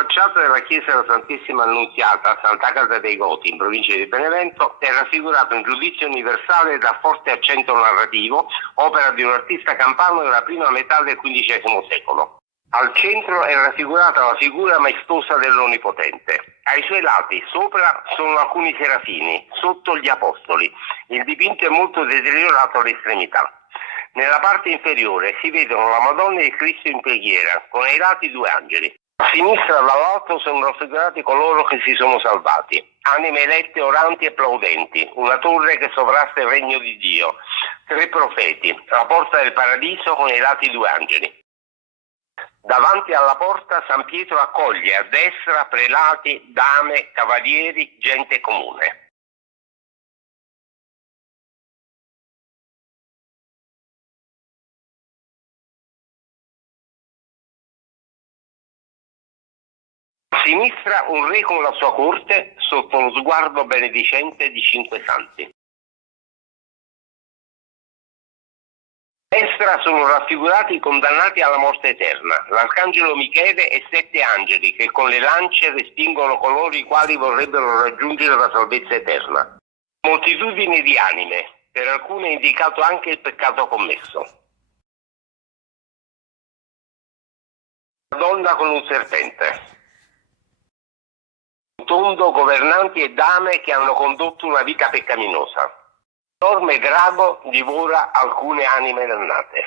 facciata della chiesa della Santissima Annunziata, Santa Casa dei Goti, in provincia di Benevento, è raffigurato un giudizio universale da forte accento narrativo, opera di un artista campano della prima metà del XV secolo. Al centro è raffigurata la figura maestosa dell'Onnipotente. Ai suoi lati, sopra, sono alcuni serafini, sotto gli apostoli. Il dipinto è molto deteriorato all'estremità. Nella parte inferiore si vedono la Madonna e il Cristo in preghiera, con ai lati due angeli. A sinistra dall'alto sono raffigurati coloro che si sono salvati, anime elette oranti e plaudenti, una torre che sovrasta il regno di Dio, tre profeti, la porta del paradiso con ai lati due angeli. Davanti alla porta San Pietro accoglie a destra prelati, dame, cavalieri, gente comune. A sinistra un re con la sua corte sotto lo sguardo benedicente di cinque santi. A destra sono raffigurati i condannati alla morte eterna, l'arcangelo Michele e sette angeli che con le lance respingono coloro i quali vorrebbero raggiungere la salvezza eterna. Moltitudini di anime, per alcune è indicato anche il peccato commesso. Madonna con un serpente. Un tondo, governanti e dame che hanno condotto una vita peccaminosa. L'enorme drago divora alcune anime dannate.